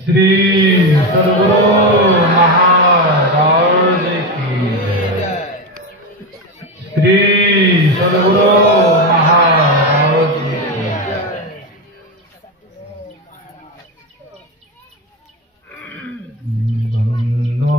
श्री सद्गुरु महाराज की जय। श्री सद्गुरु महाराज की जय। बंदो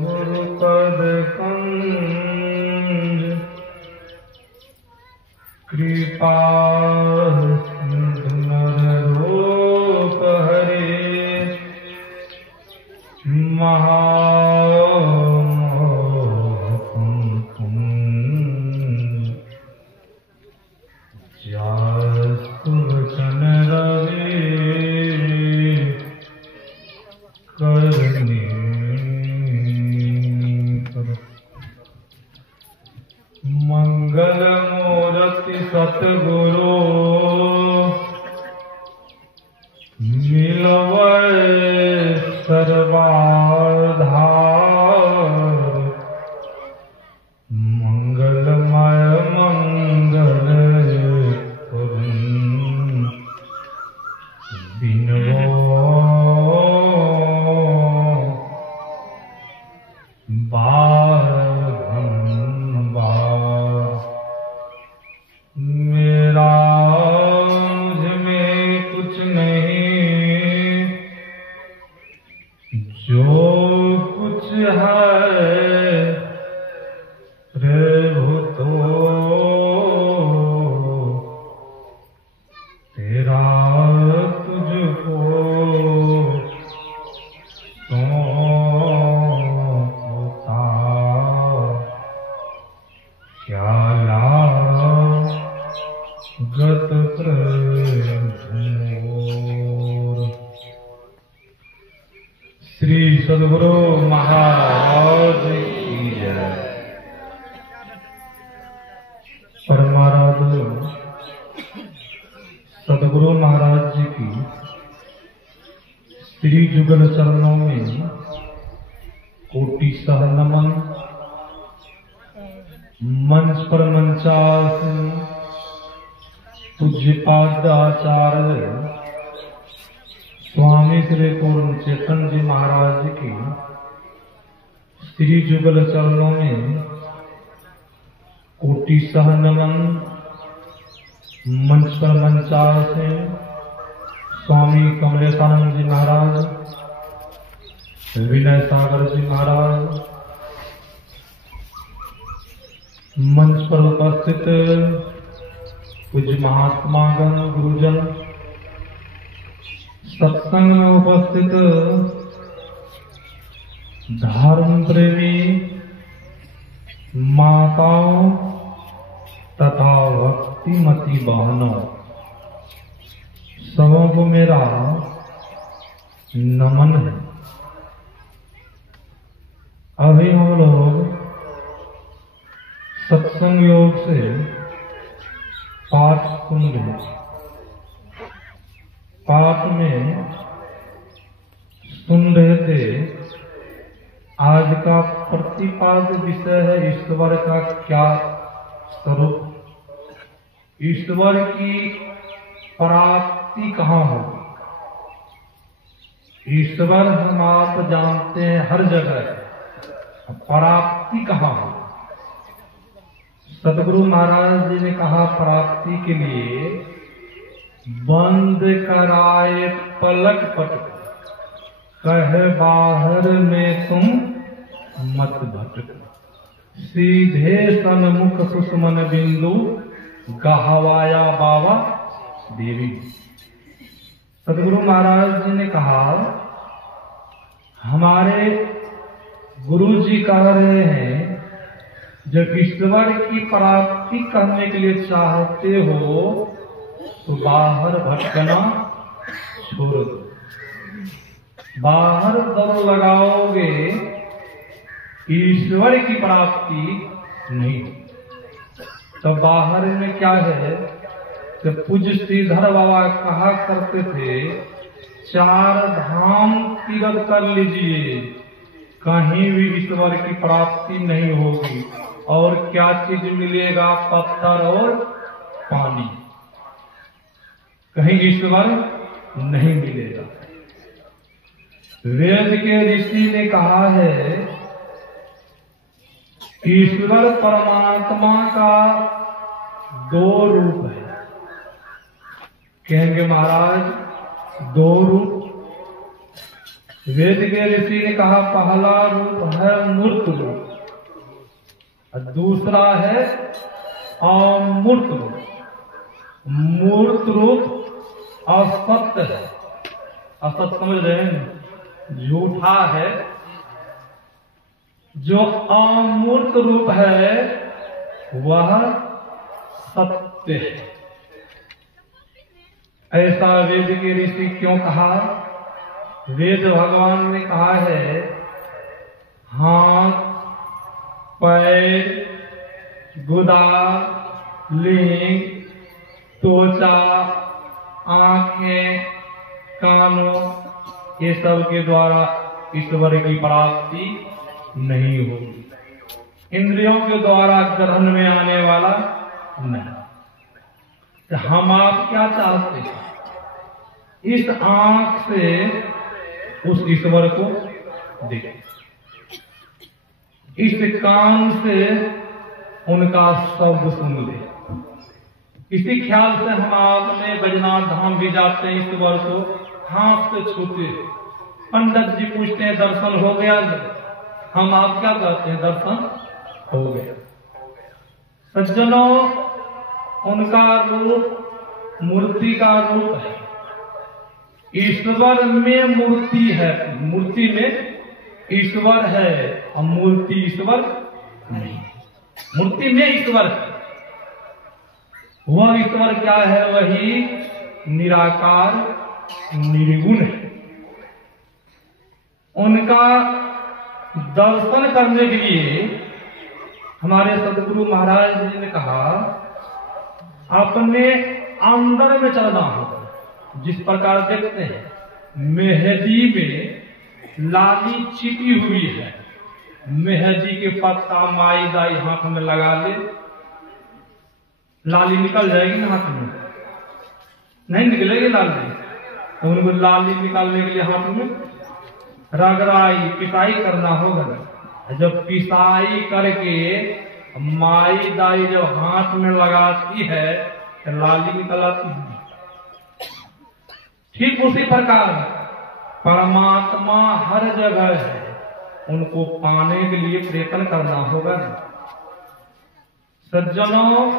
गुरुपद कंज कृपा मंगल मूर्ति सतगुरु मिलवै सर्वाधार। मंगलमय मंगल बिनवो मेरा मुझ में कुछ नहीं, जो कुछ है प्रभु तो तेरा तुझको सौंपता। क्या गत श्री सद्गुरु महाराज की जय। परमाराध्य सद्गुरु महाराज जी की श्री जुगल चरणों में कोटि सह नमन। मंच पर मंचासन पूज्यपाद आचार्य स्वामी श्री पूर्ण चेतन जी महाराज की श्री जुगल चरणों में कोटि सह नमन। मंच पर मंचासन स्वामी कमलेशानंद जी महाराज, विनय सागर जी महाराज, मंच पर उपस्थित पूज्य महात्मागण गुरुजन, सत्संग में उपस्थित धर्म प्रेमी माताओं तथा भक्तिमती बहनों, सबों को मेरा नमन है। अभी हम लोग सत्संग योग से पाठ सुन रहे। पाठ में सुन रहे थे, आज का प्रतिपाद्य विषय है ईश्वर का क्या स्वरूप, ईश्वर की प्राप्ति कहाँ होगी। ईश्वर हम आप जानते हैं हर जगह, प्राप्ति कहाँ होगी। सतगुरु महाराज जी ने कहा प्राप्ति के लिए बंद कराए पलक पटक, कहे बाहर में तुम मत भटक, सीधे सन्मुख सुषमन बिंदु गहवाया बाबा देवी। सतगुरु महाराज जी ने कहा हमारे गुरु जी कह रहे हैं, जब ईश्वर की प्राप्ति करने के लिए चाहते हो तो बाहर भटकना छोड़ दो। बाहर दौड़ लगाओगे ईश्वर की प्राप्ति नहीं। तो बाहर में क्या है, तो पूज्य श्रीधर बाबा कहा करते थे, 4 धाम तीर्थ कर लीजिए, कहीं भी ईश्वर की प्राप्ति नहीं होगी। और क्या चीज मिलेगा, पत्थर और पानी, कहीं ईश्वर नहीं मिलेगा। वेद के ऋषि ने कहा है ईश्वर परमात्मा का दो रूप है। कहेंगे महाराज दो रूप? वेद के ऋषि ने कहा पहला रूप है मूर्त रूप और दूसरा है अमूर्त रूप। मूर्त रूप असत्य है, असत्य समझ रहे हैं, झूठा है। जो अमूर्त रूप है वह सत्य है। ऐसा वेद के ऋषि क्यों कहा? वेद भगवान ने कहा है हाथ, पैर, गुदा, लिंग, त्वचा, आंखें, कानों, ये सब के द्वारा ईश्वर की प्राप्ति नहीं होगी। इंद्रियों के द्वारा ग्रहण में आने वाला नहीं। तो हम आप क्या चाहते हैं? इस आंख से उस ईश्वर को देखें, इस कान से उनका शब्द सुन ले। इसी ख्याल से हम आपने बैजनाथ धाम भी जाते हैं, ईश्वर को हाथ से छूते। पंडित जी पूछते हैं दर्शन हो गया? हम आप क्या कहते हैं? दर्शन हो गया। सज्जनों, उनका रूप मूर्ति का रूप है। ईश्वर में मूर्ति है, मूर्ति में ईश्वर है और मूर्ति ईश्वर नहीं। मूर्ति में ईश्वर है। वह ईश्वर क्या है? वही निराकार निर्गुण है। उनका दर्शन करने के लिए हमारे सदगुरु महाराज जी ने कहा अपने अंदर में चलना होगा। जिस प्रकार देखते हैं मेहंदी में लाली छिपी हुई है, मेहंदी के पत्ता माई दाई हाथ में लगा ले, लाली निकल जाएगी ना हाथ में? नहीं निकलेगी लाली। तो उनको लाली निकालने के लिए हाथ में रगड़ाई पिसाई करना होगा। जब पिसाई करके माई दाई जब हाथ में लगाती है तो लाली निकल आती है। ठीक उसी प्रकार परमात्मा हर जगह है, उनको पाने के लिए प्रयत्न करना होगा। सज्जनों,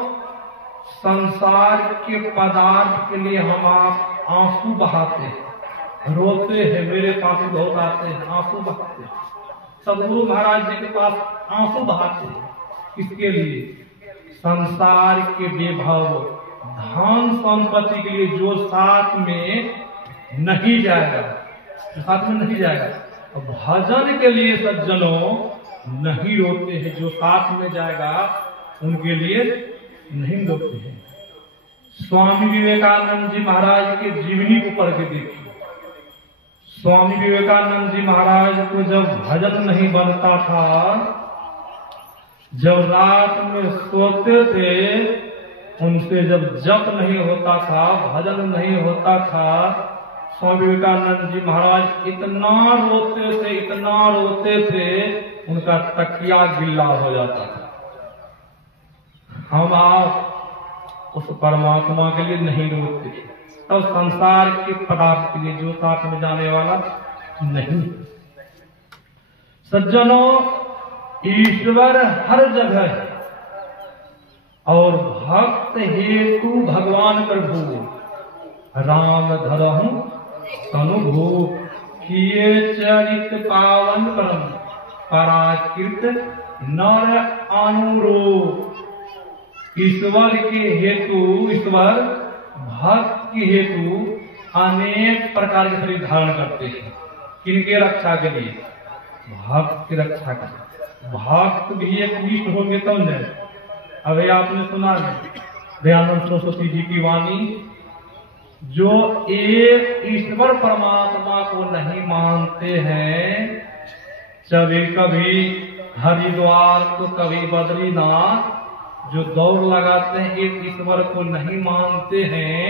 संसार के पदार्थ के लिए हम आप आंसू बहाते हैं, रोते हैं। मेरे पास बहुत आते हैं, आंसू बहाते हैं। सदगुरु महाराज जी के पास आंसू बहाते हैं। किसके लिए? संसार के वैभव धन संपत्ति के लिए, जो साथ में नहीं जाएगा, जो साथ में नहीं जाएगा। भजन के लिए सज्जनों नहीं रोते हैं, जो साथ में जाएगा उनके लिए नहीं रोते हैं। स्वामी विवेकानंद जी महाराज के जीवनी को पढ़ के देखिए। स्वामी विवेकानंद जी महाराज को जब भजन नहीं बनता था, जब रात में सोते थे, उनसे जब जप नहीं होता था, भजन नहीं होता था, स्वामी विवेकानंद जी महाराज इतना रोते थे, उनका तकिया गिल्ला हो जाता था। हम आप उस परमात्मा के लिए नहीं रोते, तब संसार के पदार्थ के लिए, जो साथ में जाने वाला नहीं। सज्जनों, ईश्वर हर जगह है और भक्त हेतु भगवान प्रभु राम धरहु अनुभू किए चरित पावन परम पराकृत नर अनुरूप। ईश्वर के हेतु, ईश्वर भक्त के हेतु अनेक प्रकार के शरीर धारण करते हैं। किनके रक्षा के लिए? भक्त की रक्षा के लिए। भक्त भी एक निष्ठ होंगे तब न। अभी आपने सुना दयानंद सरस्वती जी की वाणी, जो एक ईश्वर परमात्मा को नहीं मानते हैं, कभी कभी हरिद्वार तो कभी बद्रीनाथ, जो दौड़ लगाते हैं एक ईश्वर को नहीं मानते हैं,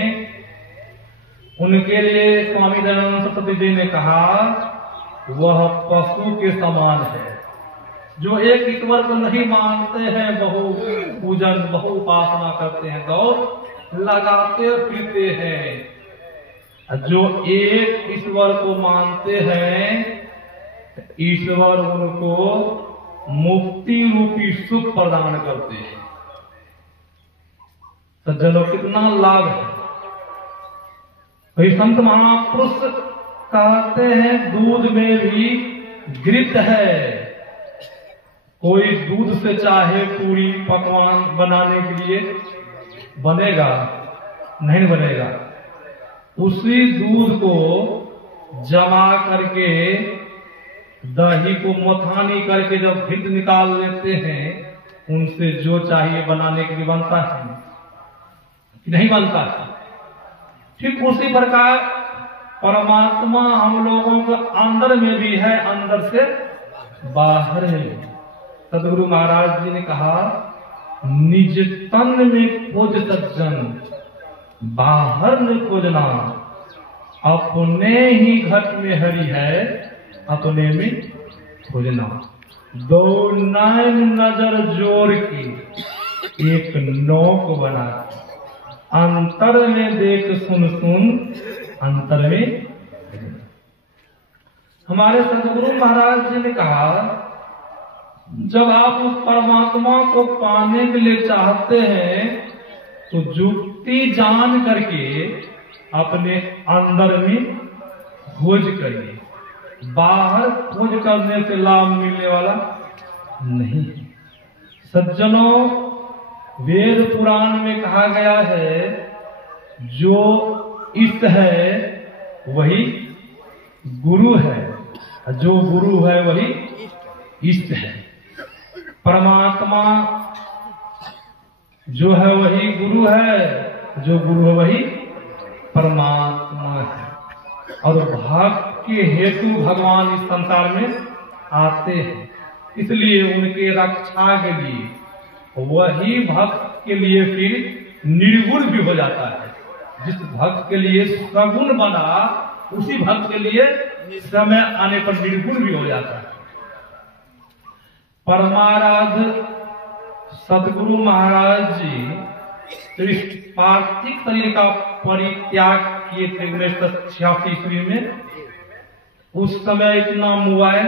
उनके लिए स्वामी दयानंद सरस्वती जी ने कहा वह पशु के समान है। जो एक ईश्वर को नहीं मानते हैं, बहु पूजन बहु उपासना करते हैं, दौड़ लगाते फिरते हैं। जो एक ईश्वर को मानते हैं, ईश्वर उनको मुक्ति रूपी सुख प्रदान करते हैं। सज्जनों, कितना लाभ है। वही संत महापुरुष कहते हैं, दूध में भी घृत है। कोई दूध से चाहे पूरी पकवान बनाने के लिए बनेगा? नहीं बनेगा। उसी दूध को जमा करके, दही को मथानी करके जब घृत निकाल लेते हैं, उनसे जो चाहिए बनाने के लिए बनता है, नहीं बनता है। ठीक उसी प्रकार परमात्मा हम लोगों के अंदर में भी है, अंदर से बाहर है। सदगुरु महाराज जी ने कहा, निज तन में खोज सज्जन, बाहर न खोजना। अपने ही घट में हरि है, अपने में खोजना। दो नैन नजर जोड़ के एक नौक बना, अंतर में देख सुन सुन, अंतर में। हमारे सदगुरु महाराज जी ने कहा, जब आप उस परमात्मा को पाने के लिए चाहते हैं, तो जुक्ति जान करके अपने अंदर में खोज करिए। बाहर खोज करने से लाभ मिलने वाला नहीं। सज्जनों, वेद पुराण में कहा गया है, जो इष्ट है वही गुरु है, जो गुरु है वही इष्ट है। परमात्मा जो है वही गुरु है, जो गुरु है वही परमात्मा है। और भक्त के हेतु भगवान इस संसार में आते हैं, इसलिए उनके रक्षा के लिए वही भक्त के लिए फिर निर्गुण भी हो जाता है। जिस भक्त के लिए सगुण बना, उसी भक्त के लिए समय आने पर निर्गुण भी हो जाता है। परमाराध्य सदगुरु महाराज जी पार्थिव शरीर का परित्याग किए थे 1986 ईस्वी में। उस समय इतना मोबाइल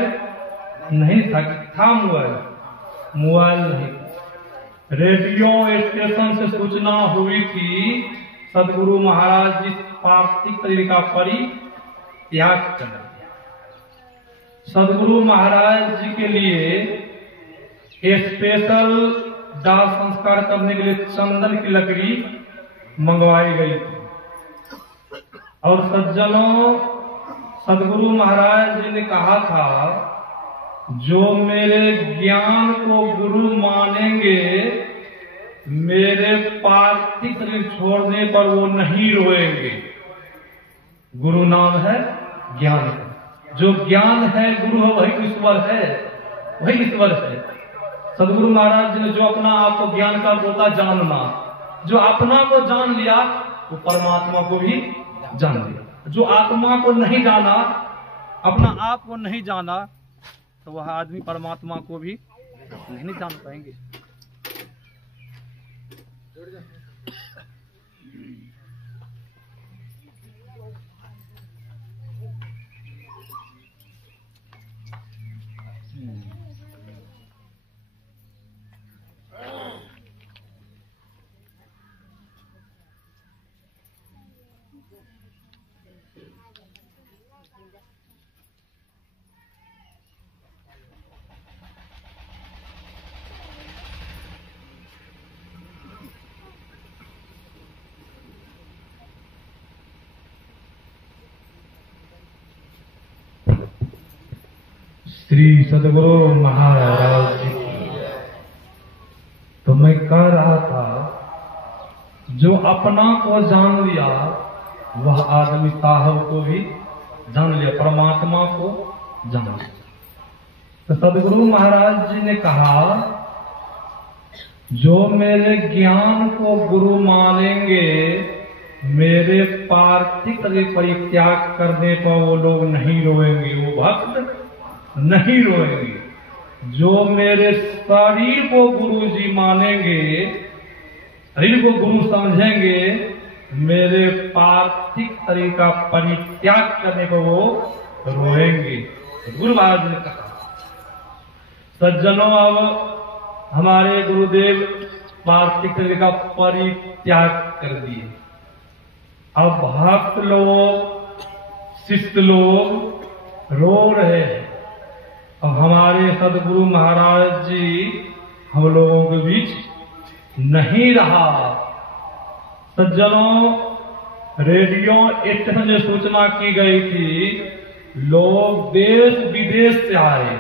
नहीं था मोबाइल नहीं। रेडियो स्टेशन से सूचना हुई थी, सदगुरु महाराज जी पार्थिव शरीर का परित्याग कर दिया। सदगुरु महाराज जी के लिए स्पेशल दाह संस्कार करने के लिए चंदन की लकड़ी मंगवाई गई थी। और सज्जनों, सदगुरु महाराज जी ने कहा था, जो मेरे ज्ञान को गुरु मानेंगे, मेरे पार्थिव शरीर छोड़ने पर वो नहीं रोएंगे। गुरु नाम है ज्ञान। जो ज्ञान है गुरु वही ईश्वर है, वही ईश्वर है। सदगुरु महाराज जी ने जो अपना आपको ज्ञान का होता जानना, जो अपना को जान लिया वो परमात्मा को भी जान लिया। जो आत्मा को नहीं जाना, अपना आप को नहीं जाना, तो वह आदमी परमात्मा को भी नहीं जान पाएंगे। श्री सदगुरु महाराज जी की। तो मैं कह रहा था, जो अपना को जान लिया वह आदमी साहब को भी जान लिया, परमात्मा को जान लिया। तो सदगुरु महाराज जी ने कहा, जो मेरे ज्ञान को गुरु मानेंगे, मेरे पार्थिव परित्याग करने पर वो लोग नहीं रोएंगे, वो भक्त नहीं रोएंगे। जो मेरे शरीर को गुरु जी मानेंगे, शरीर को गुरु समझेंगे, मेरे पार्थिव शरीर का परित्याग करने पर वो रोएंगे। गुरु महाराज ने कहा, सज्जनों, अब हमारे गुरुदेव पार्थिव शरीर का परित्याग कर दिए। अब भक्त लोग, शिष्य लोग रो रहे हैं। अब हमारे सदगुरु महाराज जी हम लोगों के बीच नहीं रहा। सज्जनों, रेडियो स्टेशन जो सूचना की गई थी, लोग देश विदेश से आए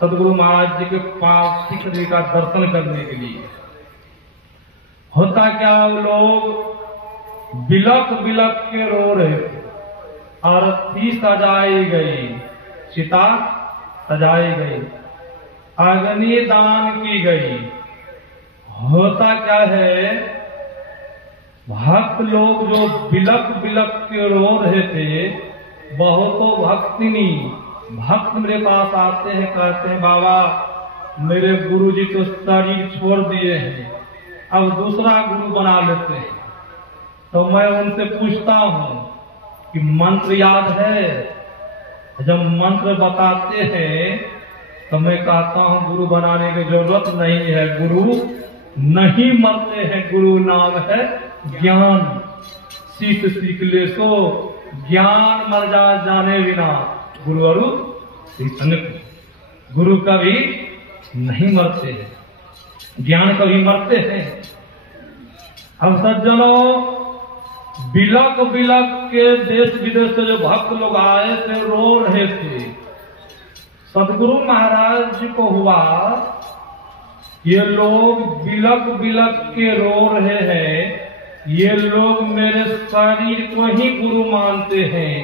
सदगुरु महाराज जी के पार्थिव शरीर का दर्शन करने के लिए। होता क्या, लोग बिलक बिलक के रो रहे थे। आरती सजाई गई, चिता सजाई गई, अग्नि दान की गई। होता क्या है, भक्त लोग जो बिलक बिलक के रो रहे थे, बहुतों भक्तिनी भक्त मेरे पास आते हैं, कहते हैं बाबा मेरे गुरु जी तो शरीर छोड़ दिए हैं, अब दूसरा गुरु बना लेते हैं। तो मैं उनसे पूछता हूँ कि मंत्र याद है? जब मंत्र बताते हैं तो मैं कहता हूँ गुरु बनाने की जरूरत नहीं है, गुरु नहीं मरते हैं, गुरु नाम है ज्ञान। सीख सीख ले सो ज्ञान मर जाने बिना, गुरु अरु गुरु कभी नहीं मरते हैं, ज्ञान कभी मरते हैं। अब सज्जनों, बिलक बिलक के देश विदेश से जो भक्त लोग आए थे, रो रहे थे। सदगुरु महाराज जी को हुआ, ये लोग बिलक बिलक के रो रहे हैं, ये लोग मेरे शरीर को ही गुरु मानते हैं,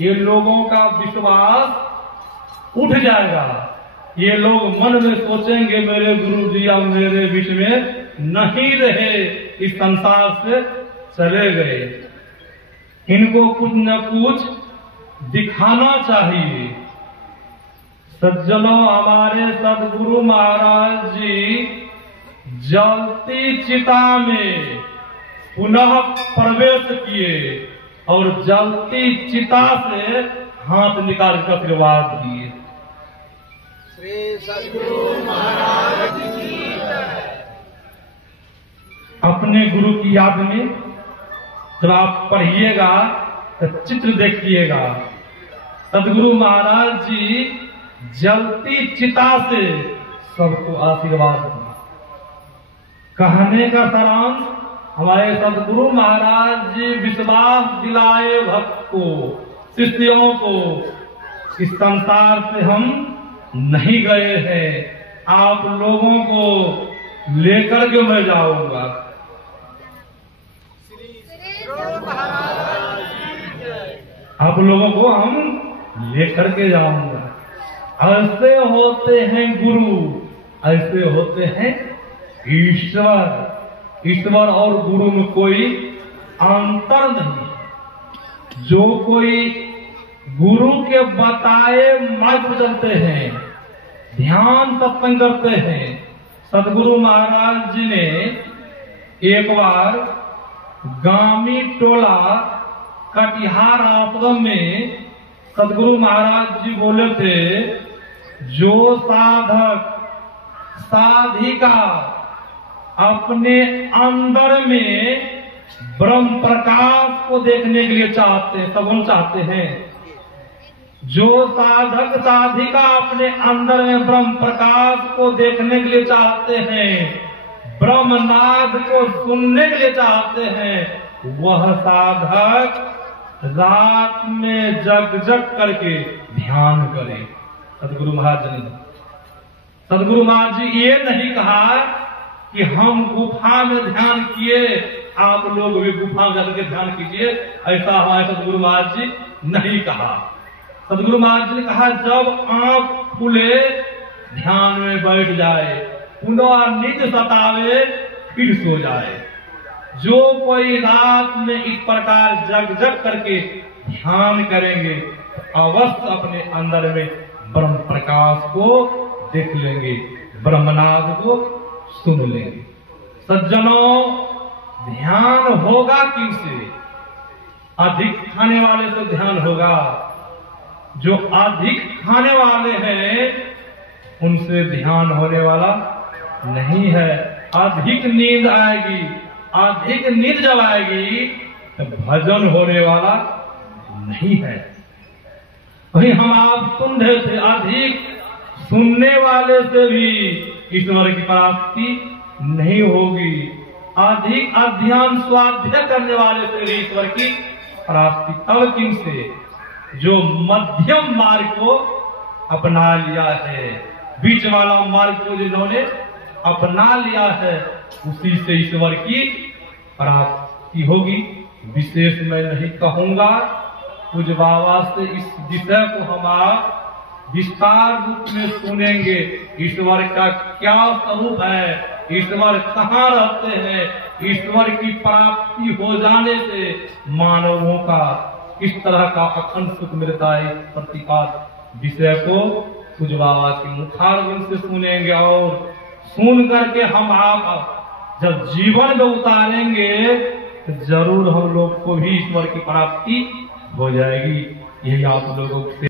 ये लोगों का विश्वास उठ जाएगा। ये लोग मन में सोचेंगे मेरे गुरु जी अब मेरे बीच में नहीं रहे, इस संसार से चले गए, इनको कुछ न कुछ दिखाना चाहिए। सज्जनों, हमारे सदगुरु महाराज जी जलती चिता में पुनः प्रवेश किए और जलती चिता से हाथ निकाल कर आशीर्वाद दिए। श्री सदगुरु महाराज की जय। अपने गुरु की याद में जब आप पढ़िएगा तो चित्र देखिएगा, सदगुरु महाराज जी जलती चिता से सबको आशीर्वाद दिए। कहने का सारांश, हमारे सदगुरु महाराज जी विश्वास दिलाए भक्त को, शिष्यों को, इस संसार से हम नहीं गए हैं, आप लोगों को लेकर के मैं जाऊंगा। आप लोगों को हम लेकर के जाऊंगा। ऐसे होते हैं गुरु, ऐसे होते हैं ईश्वर। ईश्वर और गुरु में कोई अंतर नहीं। जो कोई गुरु के बताए मार्ग पर चलते हैं, ध्यान सत्संग करते हैं। सदगुरु महाराज जी ने एक बार गामी टोला कटिहार आश्रम में सदगुरु महाराज जी बोले थे, जो साधक साधिका अपने अंदर में ब्रह्म प्रकाश को देखने के लिए चाहते, सगुण चाहते हैं, जो साधक साधिका अपने अंदर में ब्रह्म प्रकाश को देखने के लिए चाहते हैं, ब्रह्मनाद को सुनने के लिए चाहते हैं, वह साधक रात में जग जग करके ध्यान करे। सदगुरु महाराज जी ने, सदगुरु महाराज जी ये नहीं कहा कि हम गुफा में ध्यान किए, आप लोग भी गुफा में जाकर ध्यान कीजिए, ऐसा हमारे सदगुरु महाराज जी नहीं कहा। सदगुरु महाराज जी ने कहा, जब आंख खुले ध्यान में बैठ जाए, पुनः निज सतावे फिर सो जाए। जो कोई रात में इस प्रकार जग जग करके ध्यान करेंगे, अवश्य अपने अंदर में ब्रह्म प्रकाश को देख लेंगे, ब्रह्मनाद को सुन लेंगे। सज्जनों, ध्यान होगा किससे? अधिक खाने वाले से ध्यान होगा। जो अधिक खाने वाले हैं उनसे ध्यान होने वाला नहीं है। अधिक नींद आएगी, अधिक नींद जब आएगी तो भजन होने वाला नहीं है। वही हम आप सुन रहे थे, अधिक सुनने वाले से भी ईश्वर की प्राप्ति नहीं होगी। अधिक अध्ययन स्वाध्याय करने वाले से भी ईश्वर की प्राप्ति तब किनसे? जो मध्यम मार्ग को अपना लिया है, बीच वाला मार्ग को जिन्होंने अपना लिया है, उसी से ईश्वर की प्राप्ति होगी। विशेष मैं नहीं कहूंगा, कुछ बाबा से इस विषय को हम आप विस्तार रूप में सुनेंगे। ईश्वर का क्या स्वरूप है, ईश्वर कहाँ रहते हैं, ईश्वर की प्राप्ति हो जाने से मानवों का किस तरह का अखंड सुख मिलता है, प्रतिपाद विषय को कुछ बाबा के मुखारविंद से सुनेंगे। और सुन करके हम आप जब जीवन में उतारेंगे तो जरूर हम लोग को भी ईश्वर की प्राप्ति हो जाएगी। यही आप लोगों से